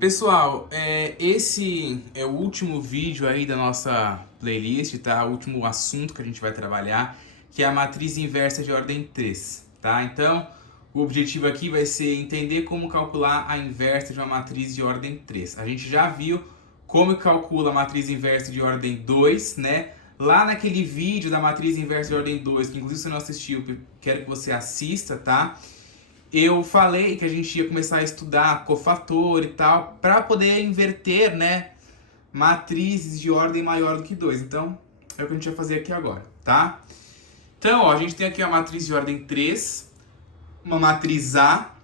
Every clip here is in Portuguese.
Pessoal, esse é o último vídeo aí da nossa playlist, tá? O último assunto que a gente vai trabalhar, que é a matriz inversa de ordem 3, tá? Então, o objetivo aqui vai ser entender como calcular a inversa de uma matriz de ordem 3. A gente já viu como calcula a matriz inversa de ordem 2, né? Lá naquele vídeo da matriz inversa de ordem 2, que inclusive se você não assistiu, quero que você assista, tá? Eu falei que a gente ia começar a estudar cofator e tal, para poder inverter, né, matrizes de ordem maior do que 2. Então, é o que a gente vai fazer aqui agora, tá? Então, ó, a gente tem aqui uma matriz de ordem 3, uma matriz A,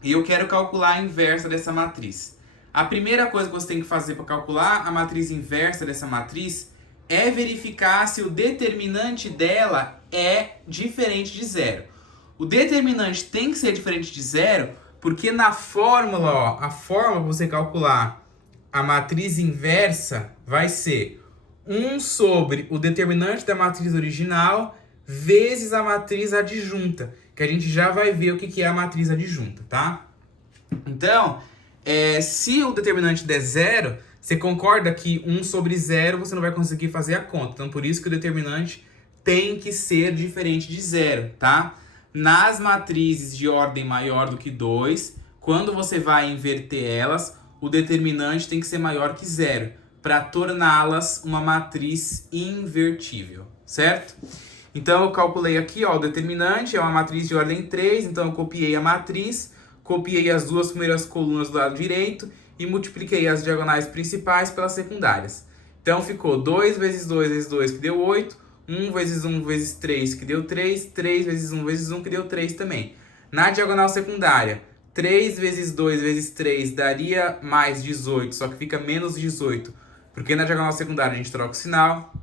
e eu quero calcular a inversa dessa matriz. A primeira coisa que você tem que fazer para calcular a matriz inversa dessa matriz é verificar se o determinante dela é diferente de zero. O determinante tem que ser diferente de zero, porque na fórmula, ó, a fórmula para você calcular a matriz inversa vai ser 1 sobre o determinante da matriz original vezes a matriz adjunta, que a gente já vai ver o que é a matriz adjunta, tá? Então, se o determinante der zero, você concorda que 1 sobre zero você não vai conseguir fazer a conta. Então, por isso que o determinante tem que ser diferente de zero, tá? Nas matrizes de ordem maior do que 2, quando você vai inverter elas, o determinante tem que ser maior que zero, para torná-las uma matriz invertível, certo? Então eu calculei aqui, ó, o determinante é uma matriz de ordem 3, então eu copiei a matriz, copiei as duas primeiras colunas do lado direito e multipliquei as diagonais principais pelas secundárias. Então ficou 2 vezes 2 vezes 2, que deu 8, 1 vezes 1 vezes 3, que deu 3. 3 vezes 1 vezes 1, que deu 3 também. Na diagonal secundária, 3 vezes 2 vezes 3 daria mais 18, só que fica menos 18, porque na diagonal secundária a gente troca o sinal.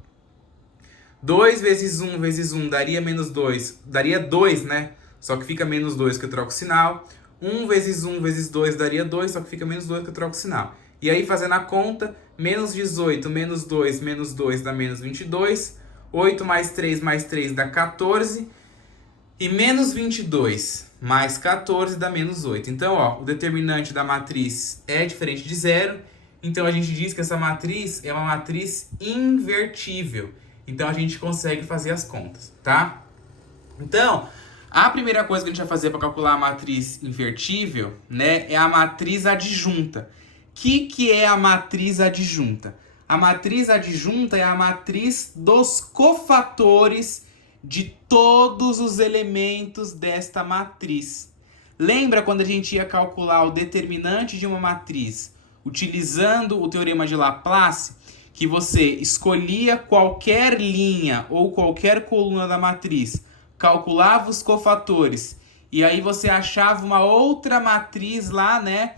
2 vezes 1 vezes 1 daria menos 2, daria 2, né? Só que fica menos 2, que eu troco o sinal. 1 vezes 1 vezes 2 daria 2, só que fica menos 2, que eu troco o sinal. E aí, fazendo a conta, menos 18 menos 2 dá menos 22. 8 mais 3 dá 14. E menos 22 mais 14 dá menos 8. Então, ó, o determinante da matriz é diferente de zero. Então, a gente diz que essa matriz é uma matriz invertível. Então, a gente consegue fazer as contas, tá? Então, a primeira coisa que a gente vai fazer para calcular a matriz invertível, né, é a matriz adjunta. O que é a matriz adjunta? A matriz adjunta é a matriz dos cofatores de todos os elementos desta matriz. Lembra quando a gente ia calcular o determinante de uma matriz utilizando o teorema de Laplace, que você escolhia qualquer linha ou qualquer coluna da matriz, calculava os cofatores e aí você achava uma outra matriz lá, né?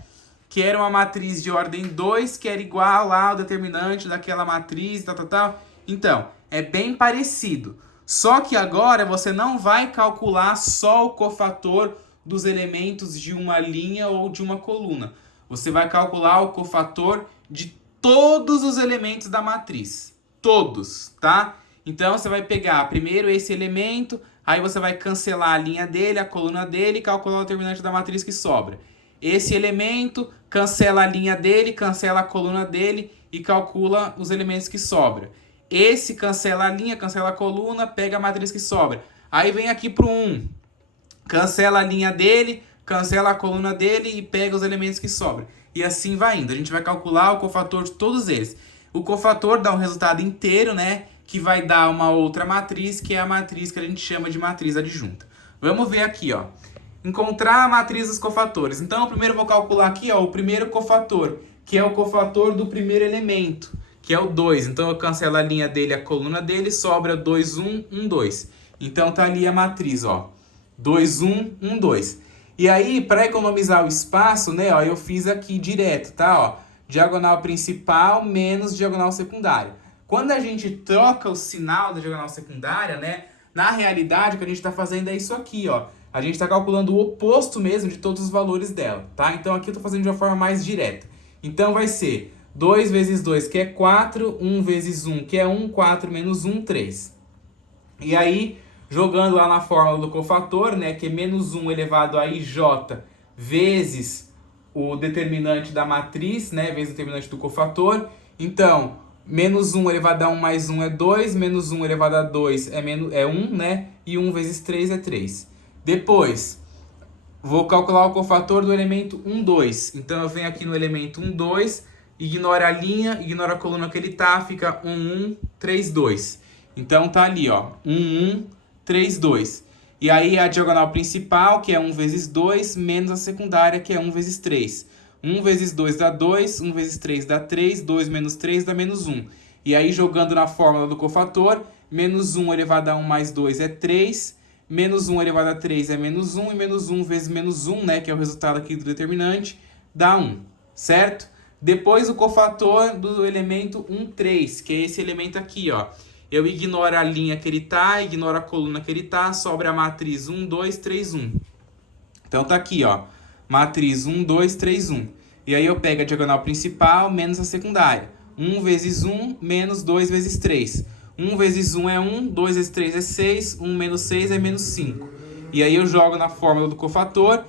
Que era uma matriz de ordem 2, que era igual lá ao determinante daquela matriz, tal. Então, é bem parecido. Só que agora você não vai calcular só o cofator dos elementos de uma linha ou de uma coluna. Você vai calcular o cofator de todos os elementos da matriz. Todos, tá? Então, você vai pegar primeiro esse elemento, aí você vai cancelar a linha dele, a coluna dele e calcular o determinante da matriz que sobra. Esse elemento cancela a linha dele, cancela a coluna dele e calcula os elementos que sobram. Esse cancela a linha, cancela a coluna, pega a matriz que sobra. Aí vem aqui para o 1, cancela a linha dele, cancela a coluna dele e pega os elementos que sobram. E assim vai indo. A gente vai calcular o cofator de todos eles. O cofator dá um resultado inteiro, né? Que vai dar uma outra matriz, que é a matriz que a gente chama de matriz adjunta. Vamos ver aqui, ó. Encontrar a matriz dos cofatores. Então, primeiro eu vou calcular aqui, ó, o primeiro cofator, que é o cofator do primeiro elemento, que é o 2. Então, eu cancelo a linha dele, a coluna dele, sobra 2, 1, 1, 2. Então, tá ali a matriz, ó. 2, 1, 1, 2. E aí, para economizar o espaço, né, ó, eu fiz aqui direto, tá? Ó, diagonal principal menos diagonal secundária. Quando a gente troca o sinal da diagonal secundária, né, na realidade, o que a gente está fazendo é isso aqui, ó. A gente está calculando o oposto mesmo de todos os valores dela, tá? Então aqui eu estou fazendo de uma forma mais direta. Então vai ser 2 vezes 2, que é 4, 1 vezes 1, que é 1, 4 menos 1, 3. E aí, jogando lá na fórmula do cofator, né, que é menos 1 elevado a IJ vezes o determinante da matriz, né, vezes o determinante do cofator. Então, menos 1 elevado a 1 mais 1 é 2, menos 1 elevado a 2 é 1, né? E 1 vezes 3 é 3. Depois, vou calcular o cofator do elemento 1, 2. Então, eu venho aqui no elemento 1, 2, ignora a linha, ignora a coluna que ele tá, fica 1, 1, 3, 2. Então, tá ali, ó, 1, 1, 3, 2. E aí, a diagonal principal, que é 1 vezes 2, menos a secundária, que é 1 vezes 3. 1 vezes 2 dá 2, 1 vezes 3 dá 3, 2 menos 3 dá menos 1. E aí, jogando na fórmula do cofator, menos 1 elevado a 1 mais 2 é 3, menos 1 elevado a 3 é menos 1, e menos 1 vezes menos 1, né, que é o resultado aqui do determinante, dá 1, certo? Depois, o cofator do elemento 1, 3, que é esse elemento aqui, ó. Eu ignoro a linha que ele tá, ignoro a coluna que ele tá, sobra a matriz 1, 2, 3, 1. Então, tá aqui, ó. Matriz 1, 2, 3, 1. E aí eu pego a diagonal principal menos a secundária. 1 vezes 1 menos 2 vezes 3. 1 vezes 1 é 1, 2 vezes 3 é 6, 1 menos 6 é menos 5. E aí eu jogo na fórmula do cofator.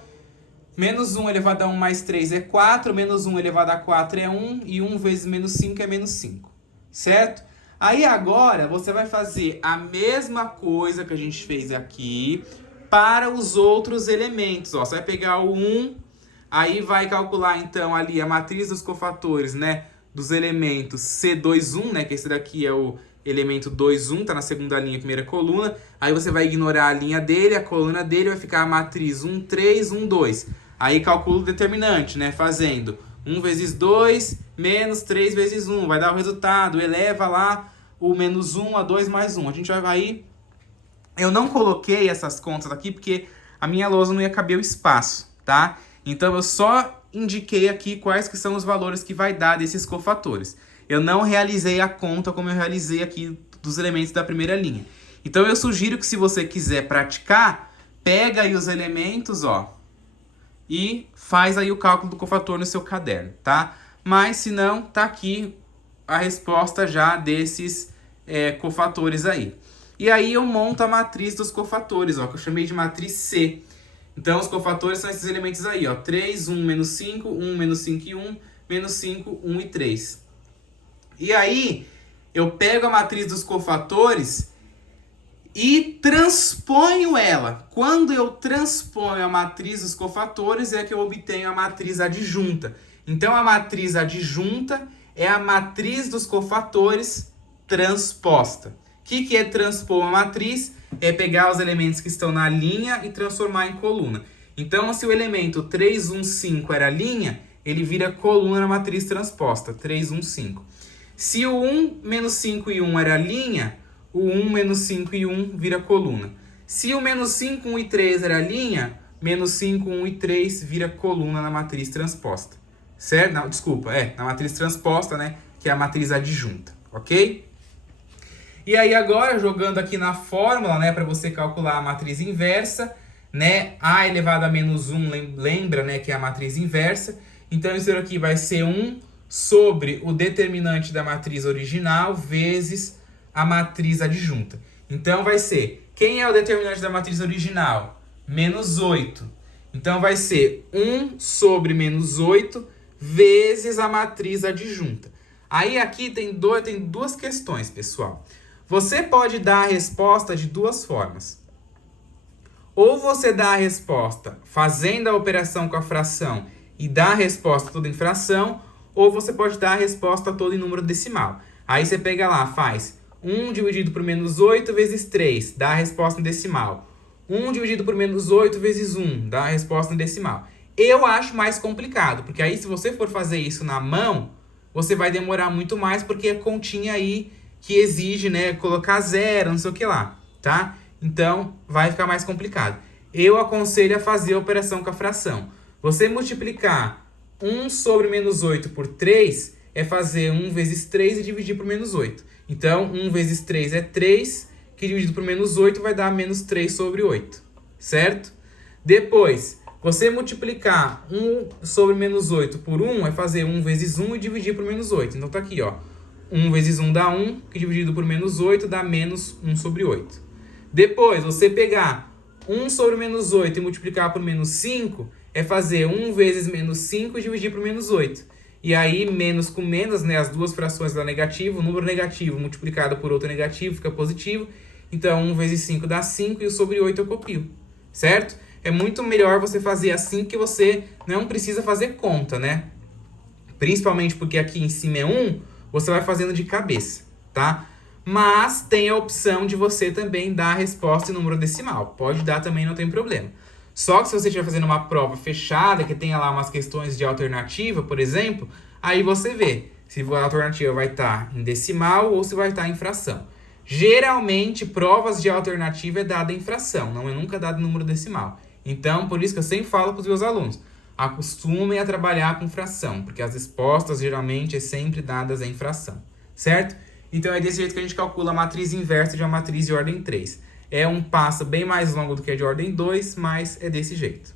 Menos 1 elevado a 1 mais 3 é 4, menos 1 elevado a 4 é 1, e 1 vezes menos 5 é menos 5. Certo? Aí agora você vai fazer a mesma coisa que a gente fez aqui para os outros elementos. Ó, você vai pegar o 1, aí vai calcular então ali a matriz dos cofatores, né, dos elementos C21, né, que esse daqui é o elemento 21, tá na segunda linha, primeira coluna. Aí você vai ignorar a linha dele, a coluna dele, vai ficar a matriz 1, 3, 1, 2. Aí calcula o determinante, né, fazendo 1 vezes 2 menos 3 vezes 1. Vai dar o resultado, eleva lá o menos 1 a 2 mais 1. A gente vai aí. Eu não coloquei essas contas aqui porque a minha lousa não ia caber o espaço, tá? Então eu só indiquei aqui quais que são os valores que vai dar desses cofatores. Eu não realizei a conta como eu realizei aqui dos elementos da primeira linha. Então eu sugiro que, se você quiser praticar, pega aí os elementos, ó, e faz aí o cálculo do cofator no seu caderno, tá? Mas se não, tá aqui a resposta já desses cofatores aí. E aí eu monto a matriz dos cofatores, ó, que eu chamei de matriz C. Então os cofatores são esses elementos aí, ó, 3, 1, menos 5, 1, menos 5 e 1, menos 5, 1 e 3. E aí eu pego a matriz dos cofatores e transponho ela. Quando eu transponho a matriz dos cofatores é que eu obtenho a matriz adjunta. Então a matriz adjunta é a matriz dos cofatores transposta. O que é transpor uma matriz? É pegar os elementos que estão na linha e transformar em coluna. Então, se o elemento 3, 1, 5 era linha, ele vira coluna na matriz transposta, 3, 1, 5. Se o 1, menos 5 e 1 era linha, o 1, menos 5 e 1 vira coluna. Se o menos 5, 1 e 3 era linha, menos 5, 1 e 3 vira coluna na matriz transposta. Certo? Não, desculpa, na matriz transposta, né? Que é a matriz adjunta, ok? E aí agora, jogando aqui na fórmula, né, para você calcular a matriz inversa, né, a elevado a menos 1, lembra, né, que é a matriz inversa. Então isso aqui vai ser 1 sobre o determinante da matriz original vezes a matriz adjunta. Então vai ser, quem é o determinante da matriz original? Menos 8. Então vai ser 1 sobre menos 8 vezes a matriz adjunta. Aí aqui tem duas questões, pessoal. Você pode dar a resposta de duas formas. Ou você dá a resposta fazendo a operação com a fração e dá a resposta toda em fração, ou você pode dar a resposta toda em número decimal. Aí você pega lá, faz 1 dividido por menos 8 vezes 3, dá a resposta em decimal. 1 dividido por menos 8 vezes 1, dá a resposta em decimal. Eu acho mais complicado, porque aí se você for fazer isso na mão, você vai demorar muito mais, porque é continha aí que exige, né, colocar zero, não sei o que lá, tá? Então, vai ficar mais complicado. Eu aconselho a fazer a operação com a fração. Você multiplicar 1 sobre menos 8 por 3 é fazer 1 vezes 3 e dividir por menos 8. Então, 1 vezes 3 é 3, que dividido por menos 8 vai dar menos 3 sobre 8, certo? Depois, você multiplicar 1 sobre menos 8 por 1 é fazer 1 vezes 1 e dividir por menos 8. Então, tá aqui, ó. 1 vezes 1 dá 1, que dividido por menos 8 dá menos 1 sobre 8. Depois, você pegar 1 sobre menos 8 e multiplicar por menos 5 é fazer 1 vezes menos 5 e dividir por menos 8. E aí, menos com menos, né, as duas frações dá negativo, o número negativo multiplicado por outro negativo fica positivo. Então, 1 vezes 5 dá 5 e o sobre 8 eu copio, certo? É muito melhor você fazer assim que você não precisa fazer conta, né? Principalmente porque aqui em cima é 1, você vai fazendo de cabeça, tá? Mas tem a opção de você também dar a resposta em número decimal. Pode dar também, não tem problema. Só que se você estiver fazendo uma prova fechada, que tenha lá umas questões de alternativa, por exemplo, aí você vê se a alternativa vai estar em decimal ou se vai estar em fração. Geralmente, provas de alternativa é dada em fração, não é nunca dado em número decimal. Então, por isso que eu sempre falo para os meus alunos, acostumem a trabalhar com fração, porque as respostas geralmente é sempre dadas em fração, certo? Então é desse jeito que a gente calcula a matriz inversa de uma matriz de ordem 3. É um passo bem mais longo do que a de ordem 2, mas é desse jeito.